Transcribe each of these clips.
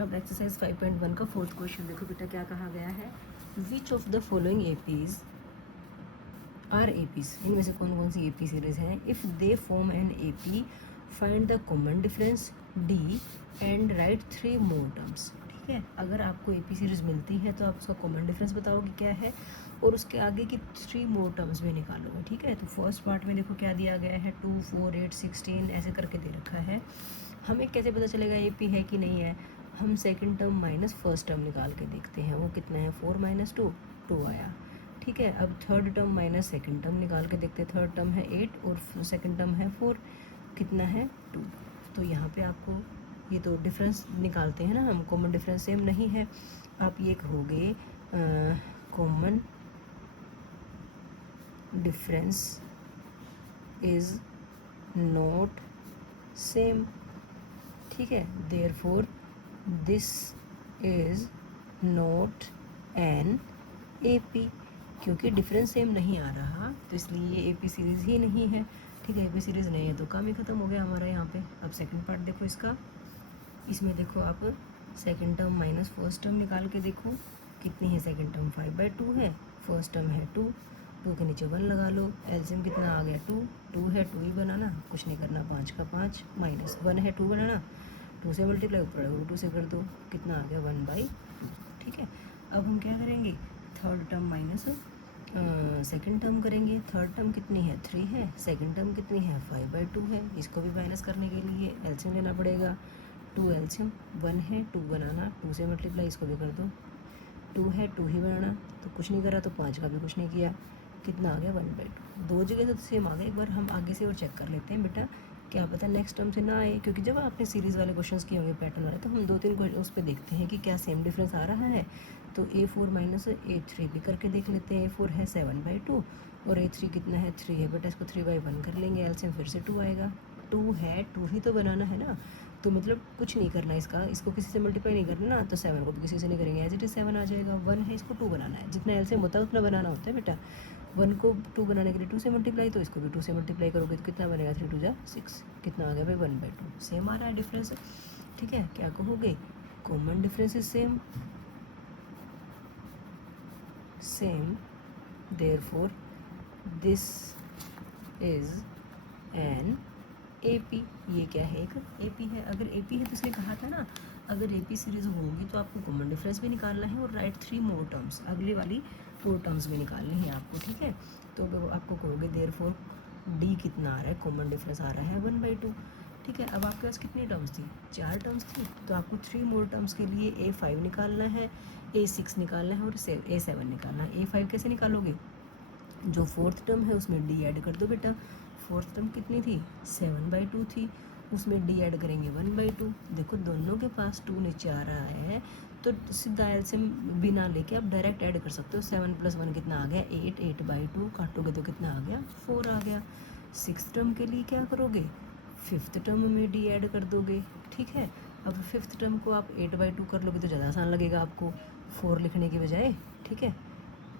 अब एक्सरसाइज 5.1 का fourth question देखो बेटा, क्या कहा गया है। Which of the following APs are APs, इनमें से कौन कौन सी एपी सीरीज हैं। If they form an AP find the common difference D and write 3 more terms. ठीक है, अगर आपको एपी सीरीज मिलती है तो आप उसका कॉमन डिफरेंस बताओगे क्या है, और उसके आगे की 3 मोर टर्म्स भी निकालोगे। ठीक है, तो फर्स्ट पार्ट में देखो क्या दिया गया है, 2, 4, 8, 16 ऐसे करके दे रखा है। हमें कैसे पता चलेगा एपी है कि नहीं है। हम second term minus first term निकाल के देखते हैं, वो कितना है 4 माइनस 2, 2 आया। ठीक है, अब third term minus second term निकाल के देखते हैं। थर्ड टर्म है 8 और सेकंड टर्म है 4, कितना है 2। तो यहाँ पे आपको ये तो डिफरेंस निकालते हैं ना हम, कॉमन डिफरेंस सेम नहीं है। आप ये कहोगे common difference is not same. ठीक है, therefore this is not an AP, क्योंकि डिफरेंस सेम नहीं आ रहा तो इसलिए ये एपी सीरीज़ ही नहीं है। ठीक है, एपी सीरीज़ नहीं है तो काम ही ख़त्म हो गया हमारा यहाँ पे। अब सेकंड पार्ट देखो इसका, इसमें देखो आप second term minus first term निकाल के देखो कितनी है। सेकंड टर्म 5/2 है, फर्स्ट टर्म है 2, 2 के नीचे 1 लगा लो, एलसीएम कितना आ गया 2, 2 है 2 ही बनाना, कुछ नहीं करना, 5 का 5 माइनस 1 है 2 बनाना, 2 से मल्टीप्लाई ऊपर √2 से कर दो, कितना आ गया 1/2। ठीक है, अब हम क्या करेंगे, third term minus second term करेंगे। थर्ड टर्म कितनी है 3 है, सेकंड टर्म कितनी है 5/2 है। इसको भी माइनस करने के लिए एलसीएम लेना पड़ेगा, 2 एलसीएम 1 है 2 बनाना, 2 से मल्टीप्लाई इसको भी कर दो, 2 है 2 ही बनाना, तो कुछ नहीं करा तो 5 का भी कुछ नहीं किया, कितना आ गया 1/2। दो जगह तो सेम आ गया। एक बार हम आगे से और चेक कर लेते हैं बेटा, क्या पता नेक्स्ट टर्म से ना आए, क्योंकि जब आपने सीरीज़ वाले क्वेश्चंस किए होंगे पैटर्न वाले, तो हम 2-3 उस पर देखते हैं कि क्या सेम डिफरेंस आ रहा है। तो A4 माइनस A3 भी करके देख लेते हैं। A4 है 7/2 और A3 कितना है 3 है बेटा, इसको 3/1 कर लेंगे, एलसीएम फिर से 2 आएगा। 2 है 2 ही तो बनाना है ना, तो मतलब कुछ नहीं करना इसका, इसको किसी से मल्टीप्लाई नहीं करना ना, तो 7 को भी किसी से नहीं करेंगे, एज इट इज़ 7 आ जाएगा। 1 है, इसको 2 बनाना है, जितना एलसीएम होता है उतना बनाना होता है बेटा। 1 को 2 बनाने के लिए 2 से मल्टीप्लाई, तो इसको भी 2 से मल्टीप्लाई करोगे तो कितना बनेगा 3 2 जा 6, कितना आ गया भाई 1/2। सेम आ रहा है डिफरेंस। ठीक है, क्या कहोगे, common difference is same, same therefore this is an AP. ये क्या है, एक एपी है। अगर एपी है तो इसने कहा था ना, अगर एपी सीरीज होगी तो आपको कॉमन डिफरेंस भी निकालना है और राइट 3 मोर टर्म्स, अगली वाली 4 टर्म्स भी निकालनी है आपको। ठीक है, तो आपको कहोगे देयरफॉर डी कितना आ रहा है, कॉमन डिफरेंस आ रहा है 1/2। ठीक है, अब आपके पास कितनी टर्म्स थी, 4 टर्म्स थी, तो आपको 3 मोर टर्म्स के लिए A5 निकालना है, A6 निकालना है और A7 निकालना है। A5 कैसे निकालोगे, जो फोर्थ टर्म है उसमें डी ऐड कर दो बेटा। फोर्थ टर्म कितनी थी 7/2 थी, उसमें डी ऐड करेंगे 1/2। देखो दोनों के पास 2 नीचे आ रहा है, तो सीधा एलसीएम बिना लेके आप डायरेक्ट ऐड कर सकते हो। 7 + 1 कितना आ गया 8, 8/2 काटोगे तो कितना आ गया 4 आ गया। सिक्स टर्म के लिए क्या करोगे, फिफ्थ टर्म में डी ऐड कर दोगे। ठीक है, अब फिफ्थ टर्म को आप 8/2 कर लोगे तो ज़्यादा आसान लगेगा आपको 4 लिखने की बजाय। ठीक है,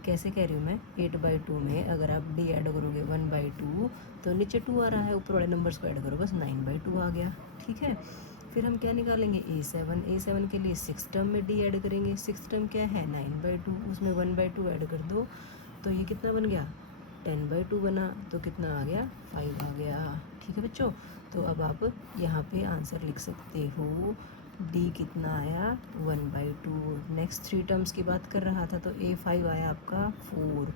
कैसे कह रही हूँ मैं, 8/2 में अगर आप डी ऐड करोगे 1/2 तो नीचे 2 आ रहा है, ऊपर वाले नंबर्स को ऐड करो बस 9/2 आ गया। ठीक है, फिर हम क्या निकालेंगे A7 के लिए सिक्स टर्म में डी ऐड करेंगे। सिक्स टर्म क्या है 9/2, उसमें 1/2 ऐड कर दो, तो ये कितना बन गया 10/2 बना, तो कितना आ गया 5 आ गया। ठीक है बच्चों, तो अब आप यहाँ पे आंसर लिख सकते हो, डी कितना आया 1/2। नेक्स्ट 3 टर्म्स की बात कर रहा था, तो A5 आया आपका 4,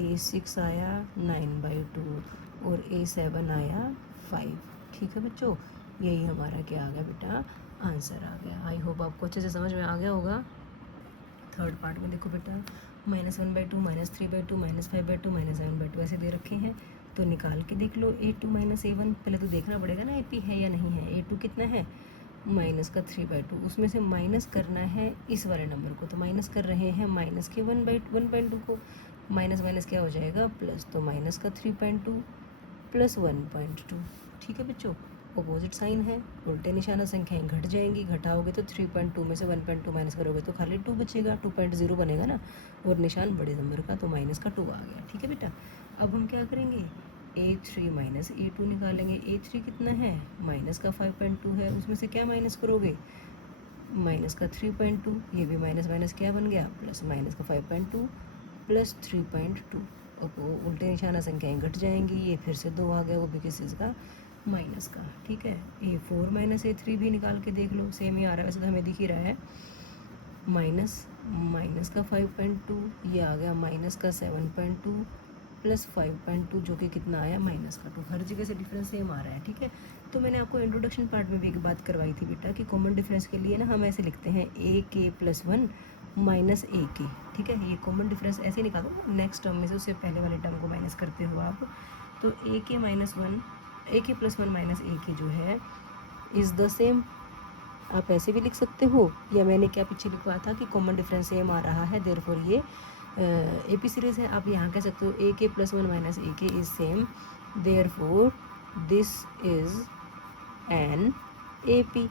A6 आया 9/2 और A7 आया 5। ठीक है बच्चों, यही हमारा क्या आ गया बेटा, आंसर आ गया। आई होप आपको अच्छे से समझ में आ गया होगा। थर्ड पार्ट में देखो बेटा, -1/2, -3/2, -5/2, -7/2 ऐसे दे रखे हैं, तो निकाल के देख लो A2 - A1। पहले तो देखना पड़ेगा ना AP है या नहीं है। A2 कितना है -3/2, उसमें से माइनस करना है इस वाले नंबर को, तो माइनस कर रहे हैं माइनस के 1/2 को, माइनस माइनस क्या हो जाएगा प्लस, तो -3/2 + 1/2। ठीक है बच्चों, अपोजिट साइन है, उल्टे निशाना संख्याएं घट जाएंगी, घटाओगे तो 3.2 में से 1.2 माइनस करोगे तो खाली 2 बचेगा, 2.0 बनेगा ना, और निशान बड़े नंबर का, तो माइनस का 2 आ गया। ठीक है बेटा, अब हम क्या करेंगे, A3 - A2 निकालेंगे। A3 कितना है माइनस का 5.2 है, उसमें से क्या माइनस करोगे माइनस का 3.2, ये भी माइनस माइनस क्या बन गया प्लस, माइनस का 5.2 प्लस 3.2। अब वो उल्टे निशाना संख्याएं घट जाएंगी, ये फिर से 2 आ गया, वो भी किस चीज़ का, माइनस का। ठीक है, A4 माइनस A3 भी निकाल के देख लो, सेम ही आ रहा है, वैसे तो हमें दिख ही रहा है। माइनस का 5.2, ये आ गया माइनस का 7.2 प्लस 5.2, जो कि कितना आया माइनस का 2। हर जगह से डिफरेंस सेम आ रहा है। ठीक है, तो मैंने आपको इंट्रोडक्शन पार्ट में भी एक बात करवाई थी बेटा कि कॉमन डिफरेंस के लिए ना हम ऐसे लिखते हैं AK+1 माइनस AK। ठीक है, ये कॉमन डिफरेंस ऐसे निकालो, नेक्स्ट टर्म में से उससे पहले वाले टर्म को माइनस करते हो आप, तो AK+1 माइनस AK जो है इज़ द सेम। आप ऐसे भी लिख सकते हो, या मैंने क्या पीछे लिखवा था कि कॉमन डिफरेंस सेम आ रहा है, देयरफॉर ये AP सीरीज़ है। आप यहाँ कह सकते हो AK+1 minus AK is same, therefore this is N AP।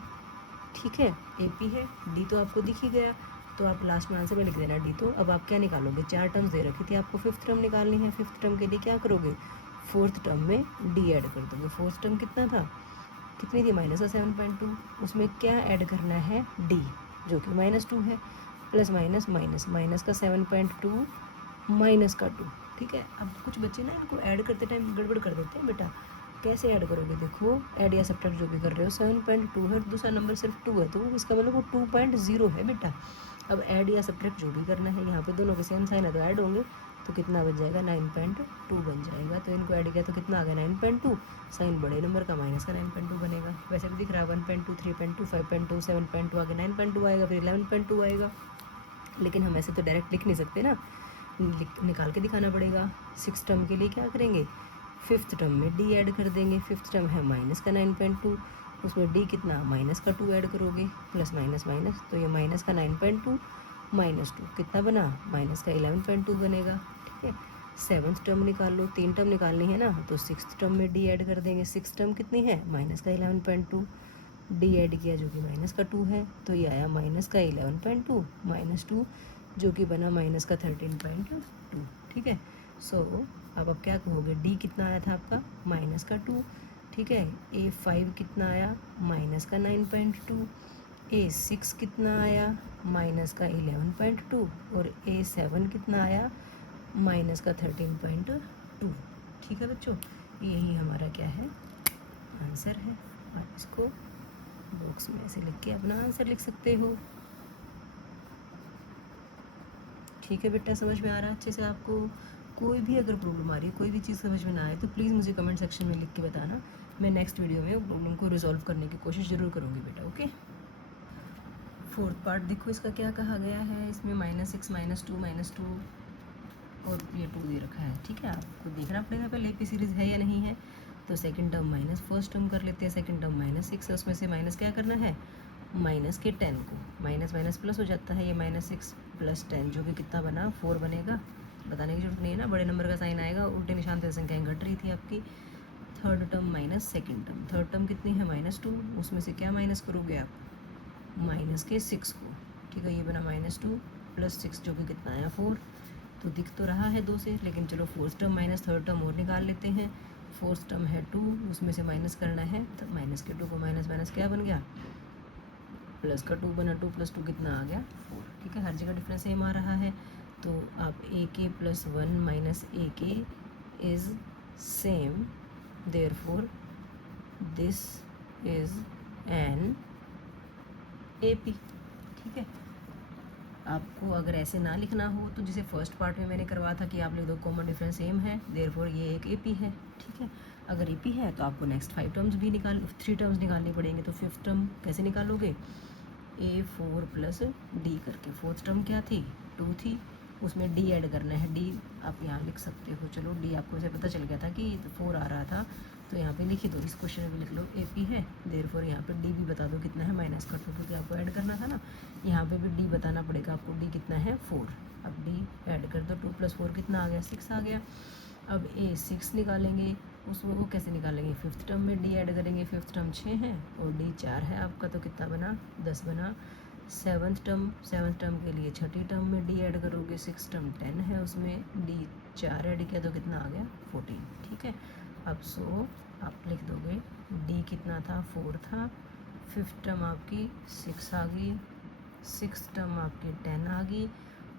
ठीक है, AP है, D तो आपको दिख ही गया, तो आप लास्ट में आंसर में लिख देना D। तो अब आप क्या निकालोगे, 4 टर्म्स दे रखी थी आपको, फिफ्थ टर्म निकालनी है। फिफ्थ टर्म के लिए क्या करोगे, फोर्थ टर्म में D ऐड कर दोगे। फोर्थ टर्म कितना था, कितनी थी, माइनस का 7.2, उसमें क्या ऐड करना है, D जो कि -2 है, प्लस माइनस माइनस, माइनस का 7.2 माइनस का 2। ठीक है, अब कुछ बच्चे ना इनको ऐड करते टाइम गड़बड़ कर देते हैं बेटा, कैसे ऐड करोगे, देखो ऐड या सब्ट्रैक्ट जो भी कर रहे हो, 7.2 है, दूसरा नंबर सिर्फ 2 है, तो इसका मतलब वो 2.0 है बेटा। अब ऐड या सब्ट्रैक्ट जो भी करना है, यहाँ पे दोनों के सेम साइन है तो ऐड होंगे, तो कितना बन जाएगा, 9.2 बन जाएगा। तो इनको ऐड किया तो कितना आ गया, 9.2, साइन बड़े नंबर का माइनस का 9.2 बनेगा। वैसे भी दिख रहा है 1.2, 3.2, 5.2, 7.2 आगे 9.2 आएगा, फिर 11.2 आएगा, लेकिन हम ऐसे तो डायरेक्ट लिख नहीं सकते ना, निकाल के दिखाना पड़ेगा। सिक्स टर्म के लिए क्या करेंगे, फिफ्थ टर्म में D ऐड कर देंगे। फिफ्थ टर्म है माइनस का 9.2, उसमें D कितना, माइनस का 2 ऐड करोगे, प्लस माइनस माइनस, तो ये माइनस का 9.2 माइनस 2 कितना बना, माइनस का 11.2 बनेगा। ठीक है, सेवन्थ टर्म निकाल लो, 3 टर्म निकालनी है ना, तो सिक्स टर्म में D ऐड कर देंगे। सिक्स टर्म कितनी है, माइनस का 11.2, D ऐड किया जो कि माइनस का 2 है, तो ये आया माइनस का 11.2 माइनस 2, जो कि बना माइनस का 13.2। ठीक है, सो अब क्या कहोगे, D कितना आया था आपका, माइनस का 2। ठीक है, A5 कितना आया, माइनस का 9.2, A6 कितना आया, माइनस का 11.2, और A7 कितना आया, माइनस का 13.2। ठीक है बच्चों, यही हमारा क्या है, आंसर है। आप इसको बॉक्स में ऐसे लिख के अपना आंसर लिख सकते हो। ठीक है बेटा, समझ में आ रहा है अच्छे से आपको। कोई भी अगर प्रॉब्लम आ रही है, कोई भी चीज़ समझ में ना आए, तो प्लीज़ मुझे कमेंट सेक्शन में लिख के बताना, मैं नेक्स्ट वीडियो में प्रॉब्लम को रिजॉल्व करने की कोशिश ज़रूर करूँगी बेटा। ओके, फोर्थ पार्ट देखो, इसका क्या कहा गया है, इसमें -6 -2 और ये 2 दे रखा है। ठीक है, आपको देखना पड़ेगा पहले AP सीरीज़ है या नहीं है। तो second term minus first term कर लेते हैं, सेकंड टर्म -6 है, उसमें से माइनस क्या करना है, माइनस के 10 को, माइनस माइनस प्लस हो जाता है, ये -6 प्लस 10 जो कि कितना बना, 4 बनेगा। बताने की जरूरत नहीं है ना, बड़े नंबर का साइन आएगा, उल्टे निशान से संख्याएं घट रही थी आपकी। Third term minus second term, third term कितनी है, -2, उसमें से क्या माइनस करोगे आप, माइनस के 6 को। ठीक है, ये बना -2 प्लस 6 जो कि कितना आया, 4। तो दिख तो रहा है 2 से, लेकिन चलो fourth term minus third term और निकाल लेते हैं। फोर्थ टर्म है 2, उसमें से माइनस करना है, तो माइनस के 2 को माइनस माइनस क्या बन गया, प्लस का 2 बना, 2 + 2 कितना आ गया, 4। ठीक है, हर जगह डिफरेंस सेम आ रहा है, तो आप AK+1 minus AK is same, therefore this is N AP। ठीक है, आपको अगर ऐसे ना लिखना हो, तो जैसे फर्स्ट पार्ट में मैंने करवा था कि आप लिख दो कॉमन डिफरेंस सेम है, देयरफॉर ये एक AP है। ठीक है, अगर AP है तो आपको नेक्स्ट 5 टर्म्स भी 3 टर्म्स निकालनी पड़ेंगे। तो फिफ्थ टर्म कैसे निकालोगे, A4 + D करके। फोर्थ टर्म क्या थी, 2 थी, उसमें D ऐड करना है। D आप यहाँ लिख सकते हो, चलो D आपको वैसे पता चल गया था कि 4 आ रहा था, तो यहाँ पे लिख ही दो, इस क्वेश्चन में भी लिख लो AP है, देयरफॉर यहाँ पे D भी बता दो कितना है, माइनस कर दो, क्योंकि आपको ऐड करना था ना, यहाँ पे भी D बताना पड़ेगा आपको, D कितना है, 4। अब D ऐड कर दो, 2 + 4 कितना आ गया, 6 आ गया। अब A6 निकालेंगे, उसमें वो कैसे निकालेंगे, फिफ्थ टर्म में D ऐड करेंगे, फिफ्थ टर्म 6 है और D 4 है आपका, तो कितना बना, 10 बना। सेवन्थ टर्म के लिए छठी टर्म में D ऐड करोगे, सिक्स टर्म 10 है, उसमें D 4 ऐड किया तो कितना आ गया, 14। ठीक है, अब सो आप लिख दोगे D कितना था, 4 था, फिफ्थ टर्म आपकी 6 आ गई, सिक्स टर्म आपकी 10 आ गई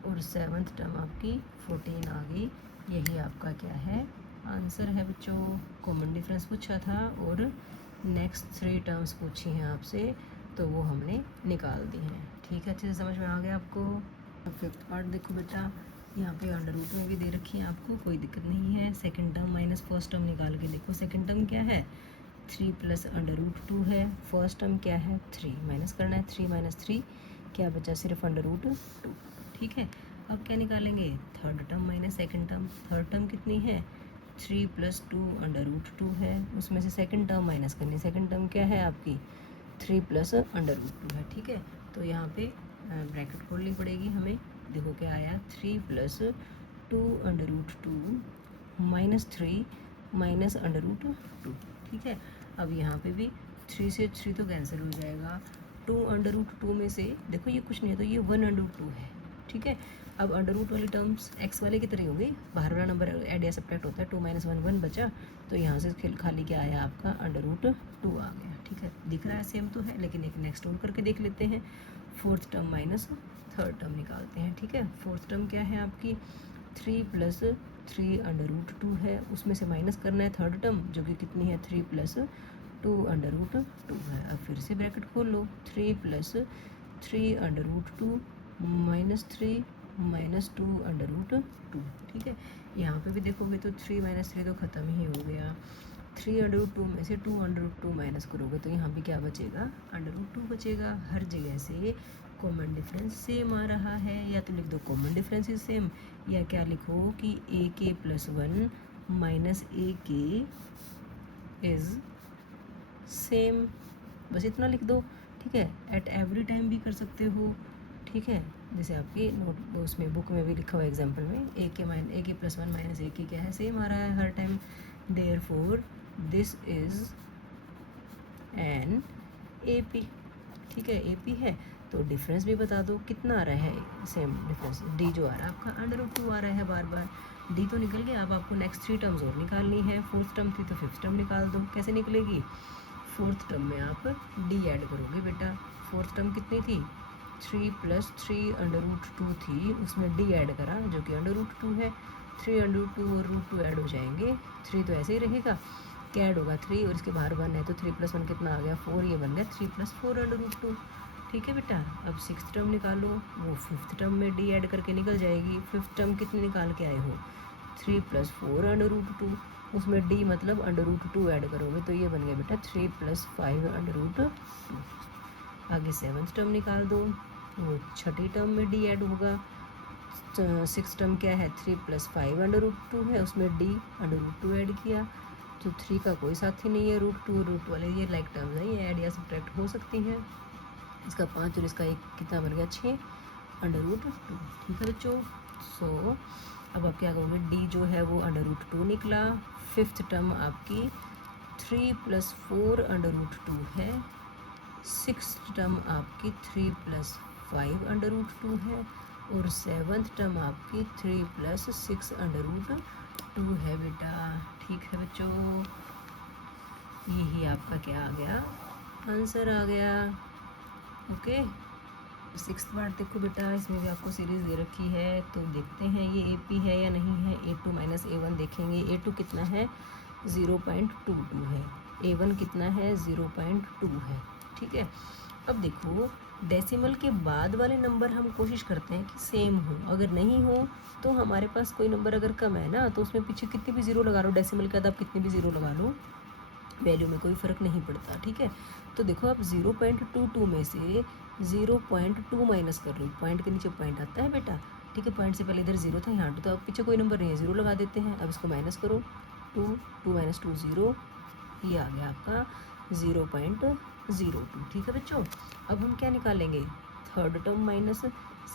और सेवन्थ टर्म आपकी 14 आ गई। यही आपका क्या है आंसर है बच्चों। कॉमन डिफरेंस पूछा था और नेक्स्ट 3 टर्म्स पूछी हैं आपसे, तो वो हमने निकाल दी हैं। ठीक है, अच्छे से समझ में आ गया आपको। अब फिफ्थ पार्ट देखो बेटा, यहाँ पे अंडर रूट में भी दे रखी है आपको, कोई दिक्कत नहीं है। Second term minus first term निकाल के देखो। सेकंड टर्म क्या है 3 प्लस अंडर रूट 2 है। फर्स्ट टर्म क्या है 3, माइनस करना है। 3 माइनस 3 क्या बचा, सिर्फ अंडर रूट 2। ठीक है, अब क्या निकालेंगे third term minus second term. Third term कितनी है 3 प्लस 2 अंडर रूट 2 है, उसमें से सेकंड टर्म माइनस करनी। सेकंड टर्म क्या है आपकी 3 प्लस अंडर रूट 2 है। ठीक है, तो यहाँ पे ब्रैकेट खोलनी पड़ेगी हमें। देखो क्या आया 3 plus 2 under root 2 minus 3 minus under root 2। ठीक है, अब यहाँ पे भी 3 से 3 तो कैंसिल हो जाएगा। 2 अंडर रूट 2 में से देखो ये कुछ नहीं है, तो ये 1 अंडर रूट 2 है। ठीक है, अब अंडर रूट वाली टर्म्स एक्स वाले की तरह हो गई, बाहर वाला नंबर ऐड या सब्ट्रैक्ट होता है। 2 माइनस 1 1 बचा, तो यहाँ से खाली क्या आया आपका अंडर रूट 2 आ गया। ठीक है, दिख रहा है सेम तो है, लेकिन एक नेक्स्ट और करके देख लेते हैं। Fourth term minus third term निकालते हैं। ठीक है, फोर्थ टर्म क्या है आपकी 3 प्लस 3 अंडर रूट 2 है, उसमें से माइनस करना है थर्ड टर्म जो कि कितनी है 3 प्लस 2 अंडर रूट 2 है। अब फिर से ब्रैकेट खोल लो, 3 plus 3 under root 2 minus 3 minus 2 under root 2। ठीक है, यहाँ पे भी देखोगे तो 3 माइनस 3 तो ख़त्म ही हो गया। 3 अंडर रूट 2 में से 2 अंडर रूट 2 माइनस करोगे तो यहाँ पे क्या बचेगा अंडर रूट 2 बचेगा। हर जगह से कॉमन डिफरेंस सेम आ रहा है, या तो लिख दो कॉमन डिफरेंस इज सेम, या क्या लिखो कि ए के प्लस 1 माइनस ए के इज़ सेम, बस इतना लिख दो। ठीक है, एट एवरी टाइम भी कर सकते हो। ठीक है, जैसे आपके नोट उसमें बुक में भी लिखा हुआ एग्जाम्पल में ए के प्लस 1 माइनस ए के क्या है सेम आ रहा है हर time. Therefore this is an A P. ठीक है, ए पी है तो डिफरेंस भी बता दो कितना आ रहा है सेम डिफरेंस। डी जो आ रहा है आपका अंडर रूट 2 आ रहा है बार बार। डी तो निकल गया, अब आपको नेक्स्ट 3 टर्म्स और निकालनी है। फोर्थ टर्म थी तो फिफ्थ टर्म निकाल दो। कैसे निकलेगी, फोर्थ टर्म में आप डी ऐड करोगे बेटा। फोर्थ टर्म कितनी थी 3 प्लस 3 अंडर रूट 2 थी, उसमें डी ऐड करा जो कि अंडर रूट 2 है। 3 अंडर रूट 2 और रूट 2 ऐड हो जाएंगे, 3 तो ऐसे ही रहेगा, क्या ऐड होगा 3 और इसके बाहर 1 है तो 3 प्लस 1 कितना आ गया 4, ये बन गया 3 प्लस 4 अंडर रूट 2। ठीक है बेटा, अब सिक्स टर्म निकालो, वो फिफ्थ टर्म में डी ऐड करके निकल जाएगी। फिफ्थ टर्म कितनी निकाल के आए हो 3 प्लस 4 अंडर रूट 2, उसमें डी मतलब अंडर रूट 2 ऐड करोगे तो ये बन गया बेटा 3 प्लस 5 अंडर रूट 2। आगे सेवन्थ टर्म निकाल दो, वो छठी टर्म में डी ऐड होगा। सिक्स टर्म क्या है 3 प्लस 5 अंडर रूट 2 है, उसमें डी अंडर रूट 2 ऐड किया, तो 3 का कोई साथी नहीं है। रूट 2 रूट वाले ये लाइक टर्म्स हैं, ये ऐड या सब्ट्रैक्ट हो सकती हैं। इसका 5 और इसका 1 कितना बन गया 6 अंडर रूट 2। ठीक है बच्चों, सो अब आप क्या करोगे डी जो है वो अंडर रूट 2 निकला। फिफ्थ टर्म आपकी 3 प्लस 4 अंडर रूट 2 है। सिक्स टर्म आपकी 3 प्लस 5 अंडर रूट 2 है, और सेवन्थ टर्म आपकी 3 प्लस 6 अंडर रूट 2 है बेटा। ठीक है बच्चों, यही आपका क्या आ गया आंसर आ गया। ओके, सिक्स्थ पार्ट देखो बेटा, इसमें भी आपको सीरीज़ दे रखी है, तो देखते हैं ये ए पी है या नहीं है। A2 माइनस A1 देखेंगे। A2 कितना है 0.22 है, A1 कितना है 0.2 है। ठीक है, अब देखो डेसिमल के बाद वाले नंबर हम कोशिश करते हैं कि सेम हो, अगर नहीं हो तो हमारे पास कोई नंबर अगर कम है ना तो उसमें पीछे कितनी भी ज़ीरो लगा लो, डेसिमल के बाद आप कितनी भी ज़ीरो लगा लो वैल्यू में कोई फ़र्क नहीं पड़ता। ठीक है, तो देखो आप 0.22 में से 0.2 माइनस कर लो, पॉइंट के नीचे पॉइंट आता है बेटा। ठीक है, पॉइंट से पहले इधर 0 था, यहाँ तो अब पीछे कोई नंबर नहीं है, 0 लगा देते हैं। अब इसको माइनस करो, 2 माइनस 2 0, ये आ गया आपका 0.02। ठीक है बच्चों, अब हम क्या निकालेंगे third term minus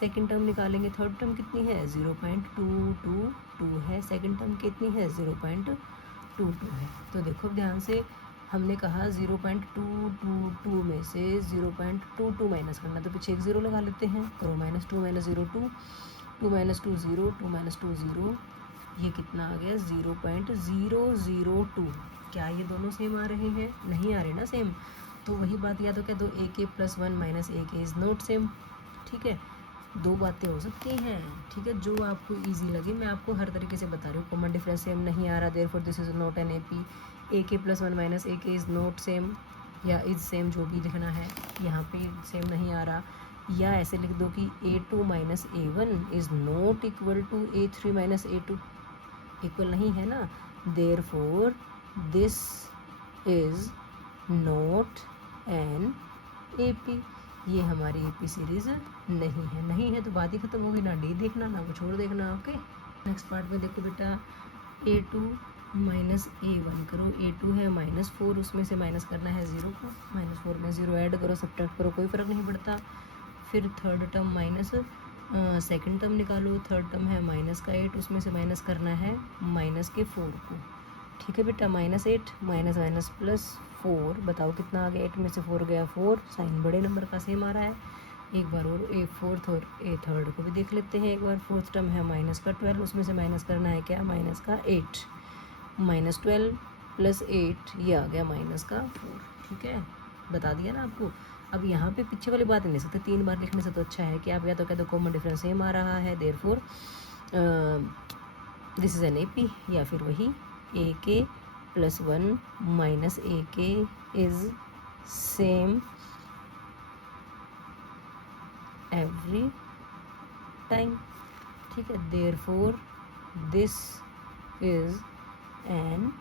second term निकालेंगे। थर्ड टर्म कितनी है 0.222 है, सेकेंड टर्म कितनी है 0.22 है। तो देखो ध्यान से, हमने कहा 0.222 में से 0.22 माइनस करना, तो पीछे एक 0 लगा लेते हैं, करो -2 - 0 2, 2 - 2 0, 2 - 2 0, ये कितना आ गया 0.002। क्या ये दोनों सेम आ रहे हैं, नहीं आ रहे ना सेम, तो वही बात या तो कह दो ए के प्लस वन माइनस ए के इज़ नॉट सेम, ठीक है, दो बातें हो सकती हैं, ठीक है, जो आपको इजी लगे। मैं आपको हर तरीके से बता रही हूँ। कॉमन डिफरेंस सेम नहीं आ रहा, therefore this is not an AP, ए के प्लस वन माइनस ए के इज़ नॉट सेम या इज़ सेम, जो भी लिखना है, यहाँ पे सेम नहीं आ रहा। या ऐसे लिख दो कि A2 minus A1 is not equal to A3 minus A2, equal नहीं है ना, therefore this is not an AP, ये हमारी AP सीरीज़ नहीं है तो बात ही खत्म होगी, ना D देखना ना कुछ और देखना। ओके, नेक्स्ट पार्ट में देखो बेटा, A2 माइनस A1 करो, A2 है -4, उसमें से माइनस करना है 0 को, -4 में 0 ऐड करो, सब्ट्रैक्ट करो, कोई फ़र्क नहीं पड़ता। फिर third term minus second term निकालो, थर्ड टर्म है -8, उसमें से माइनस करना है -4 को, ठीक है बेटा, -8 माइनस माइनस +4, बताओ कितना आ गया, 8 में से 4 गया 4, साइन बड़े नंबर का सेम आ रहा है। एक बार और ए फोर्थ और ए थर्ड को भी देख लेते हैं एक बार। फोर्थ टर्म है -12, उसमें से माइनस करना है क्या, -8, -12 + 8, ये आ गया -4, ठीक है, बता दिया ना आपको। अब यहाँ पे पीछे वाली बात नहीं ले सकते, 3 बार लिखने से तो अच्छा है कि आप या तो कह दो कॉमन डिफरेंस सेम आ रहा है, therefore this is N AP, या फिर वही ए के प्लस वन माइनस ए के इज़ सेम एवरी टाइम, ठीक है, therefore this is N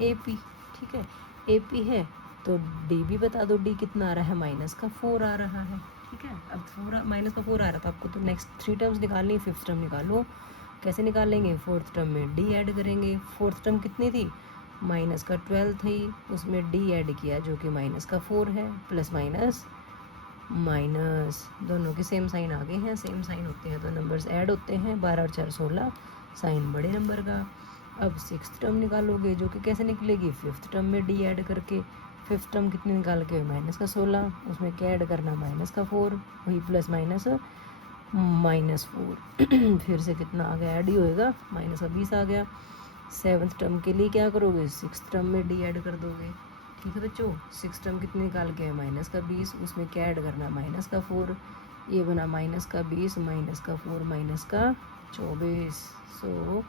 AP, ठीक है, AP है तो D भी बता दो, D कितना आ रहा है, -4 आ रहा है, ठीक है। अब -4 आ रहा था आपको, तो नेक्स्ट 3 टर्म्स निकालनी है, फिफ्थ टर्म निकालो। कैसे निकालेंगे, फोर्थ टर्म में D ऐड करेंगे। फोर्थ टर्म कितनी थी, -12 थी, उसमें D ऐड किया जो कि -4 है, प्लस माइनस माइनस, दोनों के सेम साइन आ गए हैं, सेम साइन होते हैं तो नंबर्स ऐड होते हैं, 12 और 4 16, साइन बड़े नंबर का। अब सिक्स्थ टर्म निकालोगे जो कि कैसे निकलेगी, फिफ्थ टर्म में D ऐड करके। फिफ्थ टर्म कितनी निकाल के, -16, उसमें क्या ऐड करना, -4, वही प्लस माइनस -4 फिर से कितना आ गया, ऐड ही होएगा, -20 आ गया। सेवन्थ टर्म के लिए क्या करोगे, सिक्स टर्म में D ऐड कर दोगे, ठीक है बच्चों। सिक्स टर्म कितने निकाल के, -20, उसमें क्या ऐड करना, -4, ये बना -20, -4, -24, सो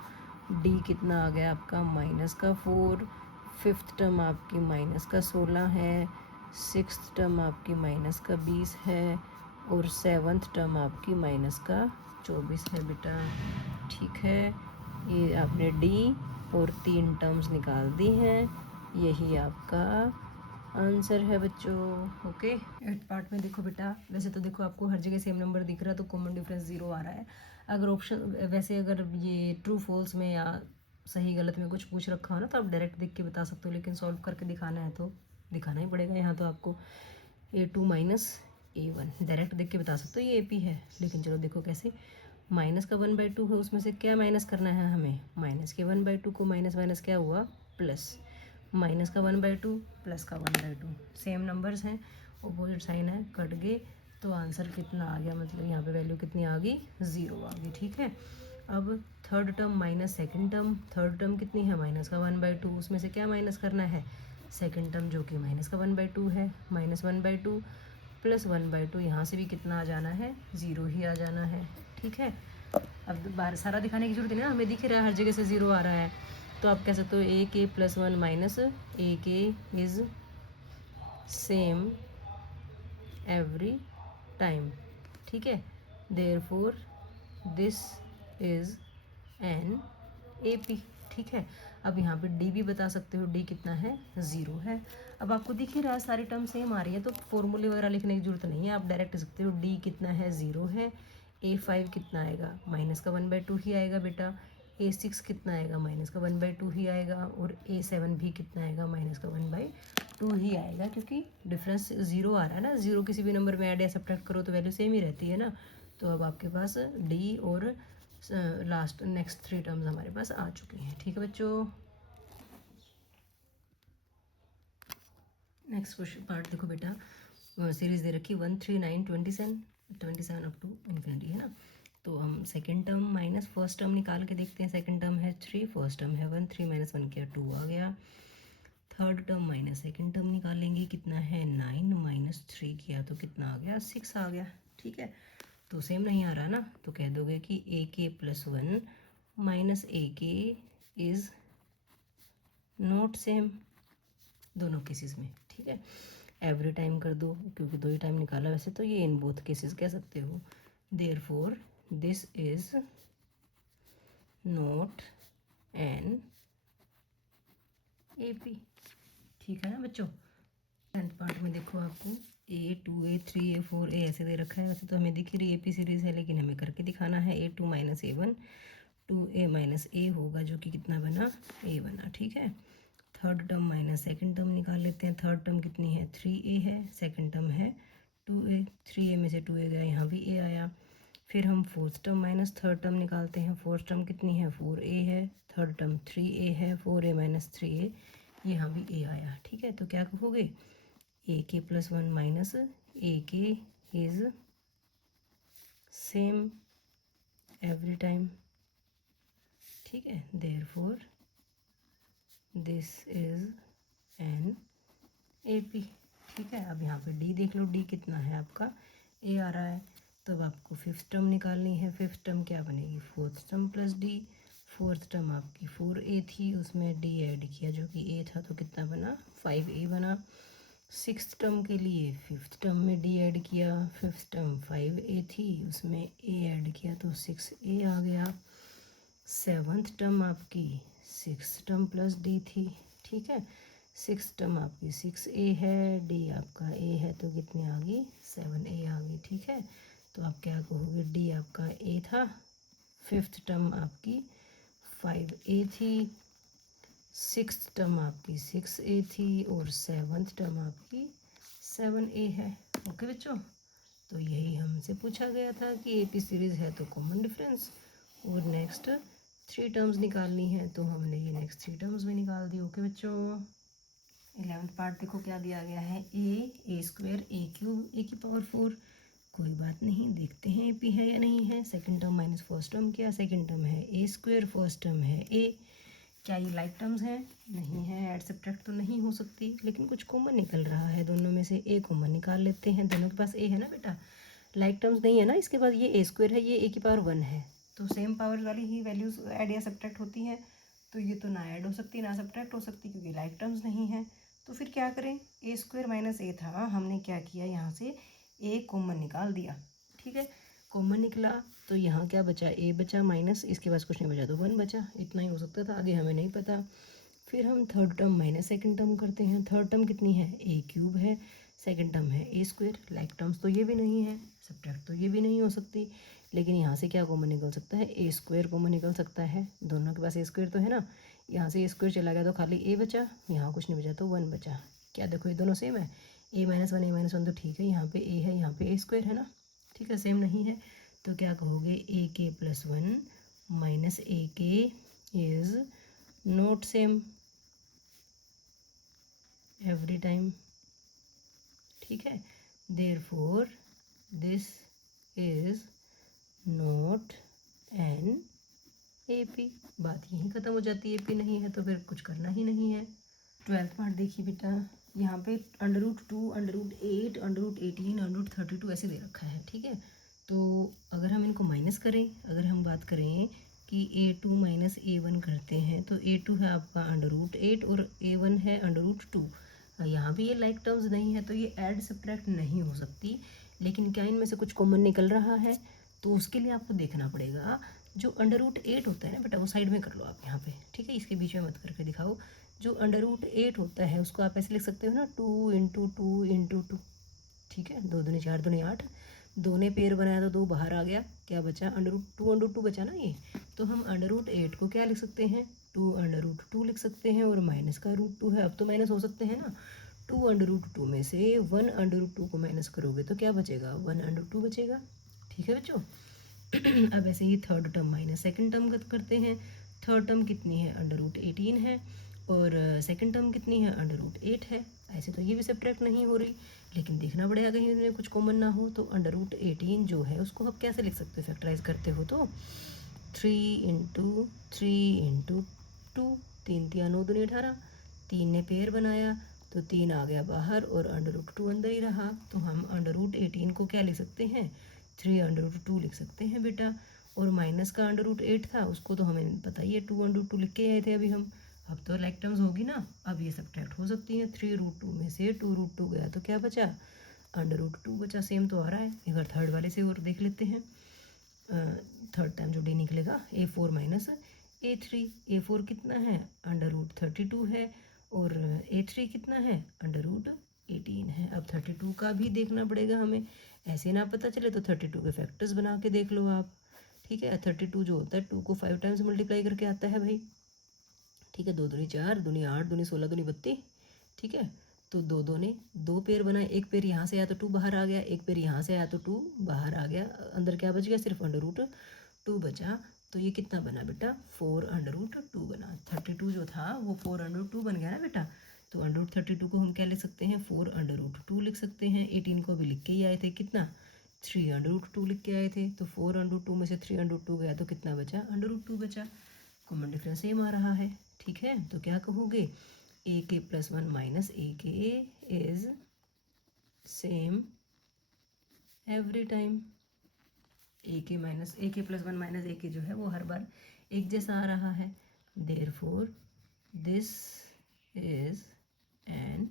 D कितना आ गया आपका, -4। फिफ्थ टर्म आपकी -16 है, सिक्स्थ टर्म आपकी -20 है, और सेवन्थ टर्म आपकी -24 है बेटा, ठीक है। ये आपने D और 3 टर्म्स निकाल दी हैं, यही आपका आंसर है बच्चों। ओके, एट पार्ट में देखो बेटा, वैसे तो देखो आपको हर जगह सेम नंबर दिख रहा है तो कॉमन डिफरेंस 0 आ रहा है। अगर ऑप्शन वैसे अगर ये ट्रू फॉल्स में या सही गलत में कुछ पूछ रखा हो ना तो आप डायरेक्ट देख के बता सकते हो, लेकिन सॉल्व करके दिखाना है तो दिखाना ही पड़ेगा। यहाँ तो आपको A2 माइनस A1 डायरेक्ट देख के बता सकते हो ये AP है, लेकिन चलो देखो कैसे, माइनस का 1/2 है, उसमें से क्या माइनस करना है हमें, माइनस के 1/2 को माइनस माइनस क्या हुआ, प्लस, माइनस का 1/2 प्लस का 1/2, सेम नंबर्स हैं, अपोजिट साइन है, कट गए, तो आंसर कितना आ गया, मतलब यहाँ पे वैल्यू कितनी आ गई, 0 आ गई, ठीक है। अब third term minus second term, third term कितनी है, माइनस का 1/2, उसमें से क्या माइनस करना है, सेकेंड टर्म जो कि माइनस का 1/2 है, -1/2 प्लस 1/2, यहाँ से भी कितना आ जाना है, 0 ही आ जाना है, ठीक है। अब बार सारा दिखाने की जरूरत नहीं ना, हमें दिख रहा है हर जगह से 0 आ रहा है, तो आप कह सकते हो ए के प्लस वन माइनस ए के इज़ सेम एवरी टाइम, ठीक है, therefore this is N AP, ठीक है। अब यहाँ पे D भी बता सकते हो, D कितना है, 0 है। अब आपको दिख ही रहा है सारी टर्म सेम आ रही है तो फॉर्मूले वगैरह लिखने की जरूरत नहीं है, आप डायरेक्ट सकते हो, D कितना है, 0 है। A5 कितना आएगा, माइनस का 1/2 ही आएगा बेटा। A6 कितना आएगा, माइनस का 1/2 ही आएगा, और A7 भी कितना आएगा, माइनस का 1/2 ही आएगा, क्योंकि डिफरेंस 0 आ रहा है ना, 0 किसी भी नंबर में ऐड या सब्ट्रैक्ट करो तो वैल्यू सेम ही रहती है ना। तो अब आपके पास D और लास्ट नेक्स्ट 3 टर्म्स हमारे पास आ चुके हैं, ठीक है बच्चों। नेक्स्ट क्वेश्चन पार्ट देखो बेटा, सीरीज दे रखी 1 3 9 27 अप टू इन्फिनिटी है ना, तो हम second term minus first term निकाल के देखते हैं। सेकेंड टर्म है 3, फर्स्ट टर्म है 1, 3 - 1 किया 2 आ गया। Third term minus second term निकालेंगे, कितना है 9 माइनस 3 किया तो कितना आ गया 6 आ गया। ठीक है, तो सेम नहीं आ रहा ना, तो कह दोगे कि ए के प्लस 1 माइनस ए के इज़ नॉट सेम दोनों केसेस में। ठीक है, एवरी टाइम कर दो क्योंकि दो ही टाइम निकाला, वैसे तो ये इन बोथ केसेस कह सकते हो। Therefore this is not an AP. ठीक है ना बच्चों। टेंथ पार्ट में देखो आपको A2 A3 A4 A ऐसे दे रखा है, वैसे तो हमें दिख ही रही एपी सीरीज़ है, लेकिन हमें करके दिखाना है। A2 minus A1 2A minus A होगा जो कि कितना बना A बना। ठीक है, third term minus second term निकाल लेते हैं। थर्ड टर्म कितनी है 3A है, सेकंड टर्म है 2A, 3A में से 2A गया, यहाँ भी A आया। फिर हम fourth term minus third term निकालते हैं। फोर्थ टर्म कितनी है 4A है, थर्ड टर्म 3A है, 4A माइनस 3A, यहाँ भी A आया। ठीक है, तो क्या कहोगे ए के प्लस 1 माइनस ए के इज सेम एवरी टाइम। ठीक है, therefore this is an A P. ठीक है, अब यहाँ पे डी देख लो, डी कितना है आपका ए आ रहा है, तो अब आपको फिफ्थ टर्म निकालनी है। फिफ्थ टर्म क्या बनेगी fourth term plus D. Fourth term आपकी 4A थी, उसमें डी ऐड किया जो कि ए था, तो कितना बना 5A बना। सिक्स्थ टर्म के लिए फिफ्थ टर्म में डी ऐड किया, फिफ्थ टर्म 5A थी, उसमें ए ऐड किया तो 6A आ गया। सेवन्थ टर्म आपकी सिक्स टर्म प्लस डी थी। ठीक है, सिक्स टर्म आपकी 6A है, डी आपका ए है, तो कितनी आ गई 7A आ गई। ठीक है, तो आप क्या कहोगे डी आपका ए था, फिफ्थ टर्म आपकी 5A थी, सिक्स्थ टर्म आपकी 6A थी और सेवन्थ टर्म आपकी 7A है। ओके बच्चों, तो यही हमसे पूछा गया था कि एपी सीरीज़ है तो कॉमन डिफरेंस, और नेक्स्ट 3 टर्म्स निकालनी है, तो हमने ये नेक्स्ट 3 टर्म्स में निकाल दी। ओके बच्चों, 11th पार्ट देखो क्या दिया गया है, ए स्क्वायर ए क्यूब ए की पावर 4। कोई बात नहीं, देखते हैं एपी है या नहीं है। Second term minus first term क्या, सेकंड टर्म है ए स्क्वायर, फर्स्ट टर्म है ए। क्या ये लाइक टर्म्स हैं? नहीं है, ऐड सब्ट्रैक्ट तो नहीं हो सकती, लेकिन कुछ कॉमन निकल रहा है, दोनों में से ए कॉमन निकाल लेते हैं। दोनों के पास ए है ना बेटा, लाइक टर्म्स नहीं है ना, इसके पास ये ए स्क्वायर है, ये ए की पावर 1 है, तो सेम पावर वाली ही वैल्यूज ऐड या सब्ट्रैक्ट होती हैं, तो ये तो ना ऐड हो सकती ना सब्ट्रैक्ट हो सकती क्योंकि लाइक टर्म्स नहीं है। तो फिर क्या करें, ए स्क्वायर माइनस ए था, हमने क्या किया यहाँ से ए कॉमन निकाल दिया। ठीक है, कॉमन निकला तो यहाँ क्या बचा, ए बचा माइनस, इसके पास कुछ नहीं बचा तो 1 बचा, इतना ही हो सकता था, आगे हमें नहीं पता। फिर हम third term minus second term करते हैं। थर्ड टर्म कितनी है ए क्यूब है, सेकंड टर्म है ए स्क्वायर, लाइक टर्म्स तो ये भी नहीं है, सब्ट्रैक्ट तो ये भी नहीं हो सकती, लेकिन यहाँ से क्या कॉमन निकल सकता है, ए स्क्वायर कॉमन निकल सकता है, दोनों के पास ए स्क्वायर तो है ना, यहाँ से ए स्क्वायर चला गया तो खाली ए बचा, यहाँ कुछ नहीं बचा तो 1 बचा। क्या देखो ये दोनों सेम है, ए माइनस वन तो ठीक है, यहाँ पे ए है, यहाँ पे ए स्क्वायर है ना, ठीक है, सेम नहीं है, तो क्या कहोगे ए के प्लस 1 माइनस ए के is not same every time. ठीक है, therefore this is not an AP. बात यहीं ख़त्म हो जाती है, एपी नहीं है तो फिर कुछ करना ही नहीं है। 12th पार्ट देखिए बेटा, यहाँ पे √2 √8 √18 √32 ऐसे दे रखा है। ठीक है, तो अगर हम इनको माइनस करें, अगर हम बात करें कि A2 माइनस A1 करते हैं, तो A2 है आपका √8 और A1 है √2। यहाँ भी ये लाइक टर्म्स नहीं है तो ये ऐड सब्ट्रैक्ट नहीं हो सकती, लेकिन क्या इनमें से कुछ कॉमन निकल रहा है, तो उसके लिए आपको देखना पड़ेगा। जो √8 होता है ना बेटा, वो साइड में कर लो आप यहाँ पे। ठीक है, इसके बीच में मत करके दिखाओ। जो √8 होता है उसको आप ऐसे लिख सकते हो ना, 2 × 2 × 2। ठीक है, 2 दूनी 4 दूनी 8, 2 ने पेयर बनाया तो 2 बाहर आ गया, क्या बचा √2 बचा ना ये, तो हम √8 को क्या लिख सकते हैं 2 √2 लिख सकते हैं, और माइनस का √2 है, अब तो माइनस हो सकते हैं ना, 2 √2 में से 1 √2 को माइनस करोगे तो क्या बचेगा 1 √2 बचेगा। ठीक है बच्चों, अब ऐसे ही third term minus second term करते हैं। थर्ड टर्म कितनी है √18 है, और सेकंड टर्म कितनी है √8 है। ऐसे तो ये भी सब्ट्रैक्ट नहीं हो रही, लेकिन देखना पड़ेगा कहीं इसमें कुछ कॉमन ना हो, तो √18 जो है उसको आप कैसे लिख सकते हो, फैक्टराइज करते हो तो 3 × 3 × 2, 3 × 9 = 18, 3 ने पेयर बनाया तो 3 आ गया बाहर और √2 अंदर ही रहा, तो हम √18 को क्या लिख सकते हैं, 3√2 लिख सकते हैं बेटा। और माइनस का √8 था, उसको तो हमें पता ही है 2√2 लिख के आए थे अभी हम। अब तो लाइक टर्म्स होगी ना, अब ये सब्ट्रैक्ट हो सकती हैं। 3√2 में से 2√2 गया तो क्या बचा, √2 बचा। सेम तो आ रहा है, एक बार थर्ड वाले से और देख लेते हैं। थर्ड टाइम जो डी निकलेगा, A4 माइनस A3। A4 कितना है, √32 है, और A3 कितना है, √18 है। अब 32 का भी देखना पड़ेगा हमें, ऐसे ना पता चले तो 32 के फैक्टर्स बना के देख लो आप। ठीक है, 32 जो होता है 2 को 5 टाइम्स मल्टीप्लाई करके आता है भाई। ठीक है, 2 दूनी 4, दूनी 8, दूनी 16, दूनी 32। ठीक है, तो दो ने 2 पेयर बनाए, एक पेयर यहाँ से आया तो 2 बाहर आ गया, एक पेयर यहाँ से आया तो 2 बाहर आ गया, अंदर क्या बच गया, सिर्फ √2 बचा। तो ये कितना बना बेटा, 4√2 बना। 32 जो था वो 4√2 बन गया ना बेटा। तो √32 को हम क्या लिख सकते हैं, 4√2 लिख सकते हैं। 18 को अभी लिख के ही आए थे, कितना, 3√2 लिख के आए थे। तो 4√2 में से 3√2 गया तो कितना बचा, √2 बचा। कॉमन डिफरेंस सेम आ रहा है। ठीक है, तो क्या कहोगे, AK + 1 minus AK is same every time. AK + 1 minus AK जो है वो हर बार एक जैसा आ रहा है। Therefore this is N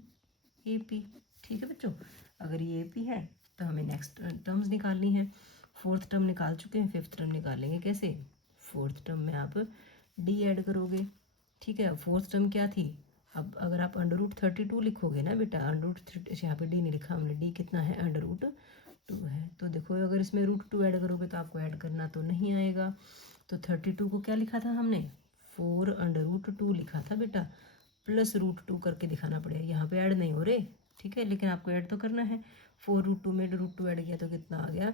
AP। ठीक है बच्चों, अगर ये AP है तो हमें नेक्स्ट टर्म्स निकालनी है। फोर्थ टर्म निकाल चुके हैं, फिफ्थ टर्म निकालेंगे कैसे, फोर्थ टर्म में आप D ऐड करोगे। ठीक है, फोर्थ टर्म क्या थी, अब अगर आप √32 लिखोगे ना बेटा, यहाँ पे D नहीं लिखा हमने, D कितना है, √2 है। तो देखो अगर इसमें √2 ऐड करोगे तो आपको ऐड करना तो नहीं आएगा। तो 32 को क्या लिखा था हमने, 4√2 लिखा था बेटा, प्लस √2 करके दिखाना पड़ेगा, यहाँ पे ऐड नहीं हो रहे। ठीक है, लेकिन आपको ऐड तो करना है। 4√2 में √2 ऐड किया तो कितना आ गया,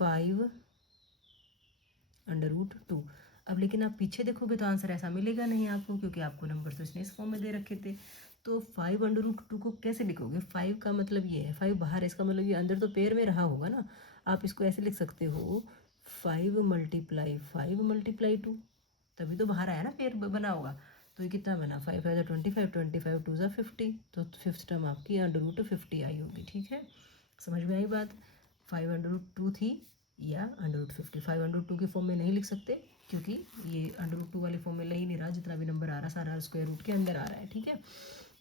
5√2। अब लेकिन आप पीछे देखोगे तो आंसर ऐसा मिलेगा नहीं आपको, क्योंकि आपको नंबर तो इसने इस फॉर्म में दे रखे थे। तो 5√2 को कैसे लिखोगे, 5 का मतलब ये है, 5 बाहर, इसका मतलब ये अंदर तो पेयर में रहा होगा ना। आप इसको ऐसे लिख सकते हो, 5 × 2, तभी तो बाहर आया ना, पेयर बना होगा। तो ये कितना बना, 5 5 25, 25 2 50। तो फिफ्थ टर्म आपकी √50 आई होगी। ठीक है, समझ में आई बात। 5√2 थी या √50, 5√2 के फॉर्म में नहीं लिख सकते, क्योंकि ये √2 वाले फॉर्म में ले ही नहीं रहा, जितना भी नंबर आ रहा सारा स्क्वायर रूट के अंदर आ रहा है। ठीक है,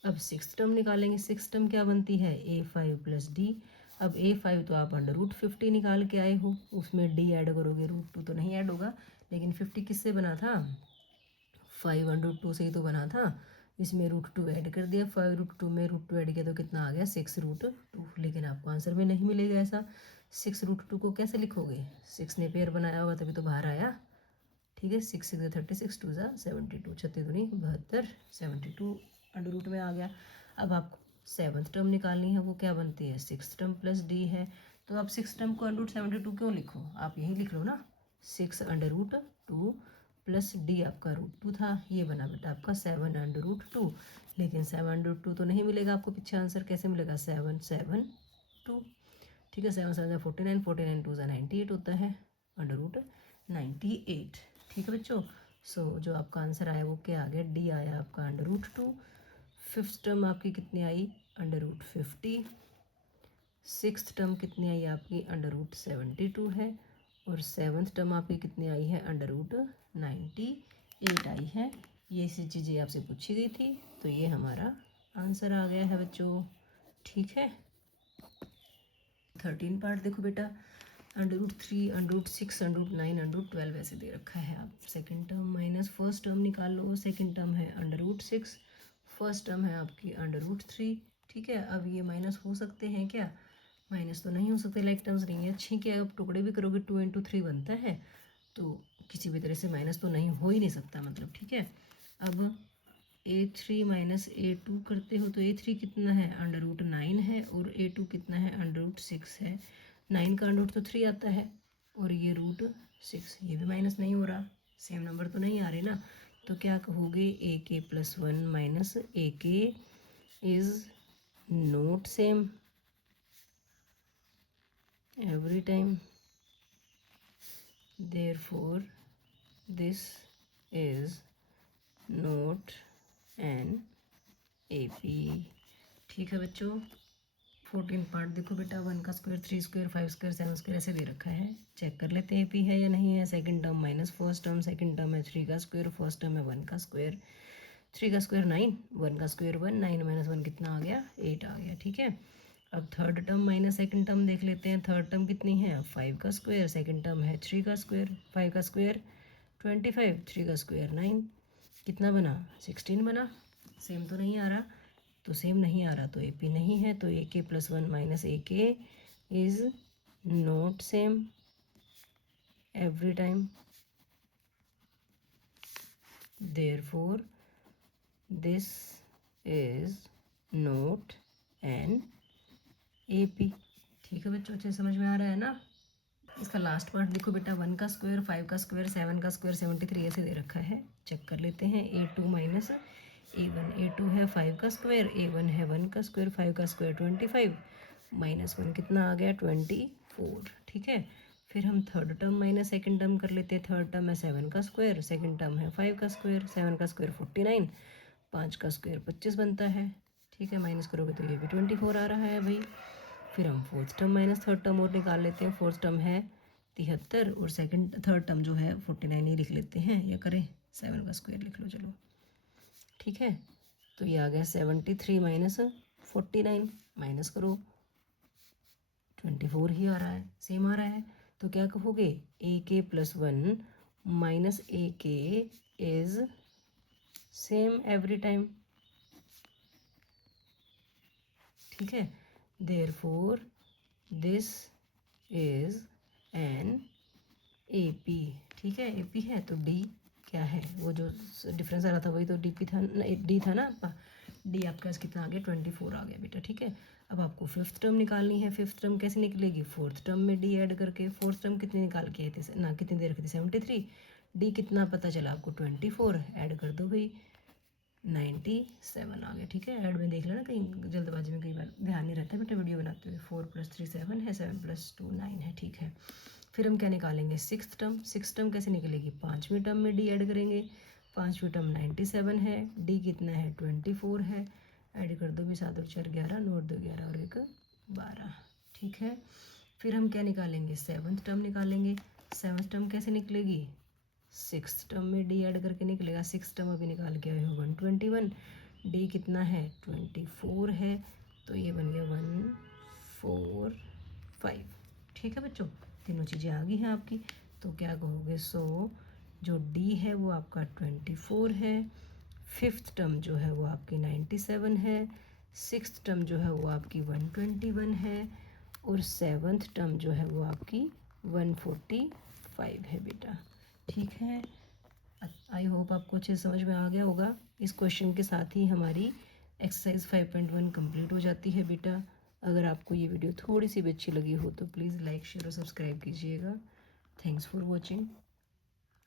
अब सिक्स टर्म निकालेंगे। सिक्स टर्म क्या बनती है, A5 + D। अब A5 तो आप √50 निकाल के आए हो, उसमें D ऐड करोगे, √2 तो नहीं ऐड होगा, लेकिन 50 किससे बना था, 5√2 से ही तो बना था। इसमें √2 ऐड कर दिया, 5√2 में √2 ऐड किया तो कितना आ गया, 6√2। लेकिन आपको आंसर में नहीं मिलेगा ऐसा। 6√2 को कैसे लिखोगे, 6 ने पेयर बनाया होगा तभी तो बाहर आया। ठीक है, 6 6 36, 2 72, 36 दूनी 72, 72 अंडर रूट में आ गया। अब आपको सेवन्थ टर्म निकालनी है, वो क्या बनती है, सिक्स टर्म प्लस D है। तो आप सिक्स टर्म को √72 क्यों लिखो, आप यही लिख लो ना, 6√2 प्लस D आपका √2 था, ये बना बेटा आपका 7√2। लेकिन 7√2 तो नहीं मिलेगा आपको, पीछे आंसर कैसे मिलेगा, 772। ठीक है, 7 7 49, 49 2 98 होता है, √98। ठीक है बच्चों, सो जो आपका आंसर आया वो क्या आ गया, D आया आपका √2। फिफ्थ टर्म आपकी कितनी आई, √50। सिक्स्थ टर्म कितनी आई आपकी, √72 है। और सेवन्थ टर्म आपकी कितनी आई है, √98 आई है। ये सी चीज़ें आपसे पूछी गई थी, तो ये हमारा आंसर आ गया है बच्चों। ठीक है, 13 पार्ट देखो बेटा, √3, √6, √9, √12 ऐसे दे रखा है। आप second term minus first term निकाल लो। सेकंड टर्म है √6, फर्स्ट टर्म है आपकी √3। ठीक है, अब ये माइनस हो सकते हैं क्या, माइनस तो नहीं हो सकते, लाइक टर्म्स नहीं है। ठीक है, अब टुकड़े भी करोगे 2 × 3 बनता है, तो किसी भी तरह से माइनस तो नहीं हो ही नहीं सकता मतलब। ठीक है, अब A3 माइनस A2 करते हो तो A3 कितना है, √9 है, और A2 कितना है, √6 है। 9 का √ तो 3 आता है, और ये √6, ये भी माइनस नहीं हो रहा, सेम नंबर तो नहीं आ रहे ना। तो क्या कहोगे, AK + 1 minus AK is note same every time, therefore this is not an AP। ठीक है बच्चों, 14 पार्ट देखो बेटा, 1 का स्क्वायर, 3 स्क्वायर, 5 स्क्वायर, 7 स्क्वायर ऐसे दे रखा है। चेक कर लेते हैं AP है या नहीं है। Second term minus first term, second term है 3 का स्क्वायर, फर्स्ट टर्म है 1 का स्क्वायर। 3 का स्क्वायर 9, 1 का स्क्वायर 1, 9 माइनस 1 कितना आ गया, 8 आ गया। ठीक है, अब third term minus second term देख लेते हैं। थर्ड टर्म कितनी है, 5 का स्क्वायर, सेकंड टर्म है 3 का स्क्वायर, 5 का स्क्वायर 25, 3 का स्क्वायर 9, कितना बना, 16 बना। सेम तो नहीं आ रहा, तो सेम नहीं आ रहा तो AP नहीं है। तो AK + 1 minus AK is not same every time, therefore this is not an AP। ठीक है बच्चों, अच्छे समझ में आ रहा है ना। इसका लास्ट पार्ट देखो बेटा, 1 का स्क्वायर, 5 का स्क्वायर, 7 का स्क्वायर 73 ऐसे दे रखा है। चेक कर लेते हैं। A2 माइनस A1, A2 है 5 का स्क्वायर, A1 है 1 का स्क्वायर, 5 का स्क्वायर 25, माइनस 1 कितना आ गया, 24। ठीक है, फिर हम third term minus second term कर लेते हैं। थर्ड टर्म है 7 का स्क्वायर, सेकंड टर्म है 5 का स्क्वायर, 7 का स्क्वायर 49, 5 का स्क्वायर 25 बनता है। ठीक है, माइनस करोगे तो ये भी 24 आ रहा है भाई। फिर हम fourth term minus third term और निकाल लेते हैं। फोर्थ टर्म है 73 और थर्ड टर्म जो है 49 ही लिख लेते हैं, या करें 7 का स्क्वायर लिख लो चलो। ठीक है, तो ये आ गया 73 माइनस 49, माइनस करो 24 ही आ रहा है, सेम आ रहा है। तो क्या कहोगे, AK + 1 minus AK is same every time. ठीक है, therefore this is N AP। ठीक है, AP है तो D क्या है, वो जो डिफरेंस आ रहा था वही तो DP था ना, D था ना आपका। D आपका कितना आ गया, 24 आ गया बेटा। ठीक है, अब आपको फिफ्थ टर्म निकालनी है। फिफ्थ टर्म कैसे निकलेगी, फोर्थ टर्म में D ऐड करके। फोर्थ टर्म कितनी निकाल के आए थे ना, कितनी देर रखी थी, 73। D कितना पता चला आपको, 24, ऐड कर दो भाई, 97 आ गया। ठीक है, ऐड में देख लेना, कहीं जल्दबाजी में कई बार ध्यान नहीं रहता बेटा वीडियो बनाते हुए। 4 + 3 7 है, 7 + 2 9 है। ठीक है, फिर हम क्या निकालेंगे, सिक्स्थ टर्म। सिक्स टर्म कैसे निकलेगी, पाँचवीं टर्म में D ऐड करेंगे। पाँचवीं टर्म 97 है, D कितना है, 24 है, ऐड कर दो भी, 7 और 4 11, 9 और 2 11 और 1 12। ठीक है, फिर हम क्या निकालेंगे, सेवन्थ टर्म निकालेंगे। सेवन्थ टर्म कैसे निकलेगी, सिक्स टर्म में D ऐड करके निकलेगा। सिक्स टर्म अभी निकाल के आए हो 121, D कितना है, 24 है, तो ये बन गया 145। ठीक है बच्चों, तीनों चीज़ें आ गई हैं आपकी। तो क्या कहोगे, सो जो D है वो आपका 24 है, फिफ्थ टर्म जो है वो आपकी 97 है, सिक्स्थ टर्म जो है वो आपकी 121 है, और सेवन्थ टर्म जो है वो आपकी 145 है बेटा। ठीक है, आई होप आपको अच्छे समझ में आ गया होगा। इस क्वेश्चन के साथ ही हमारी एक्सरसाइज 5.1 कंप्लीट हो जाती है बेटा। अगर आपको ये वीडियो थोड़ी सी भी अच्छी लगी हो तो प्लीज़ लाइक शेयर और सब्सक्राइब कीजिएगा। Thanks for watching.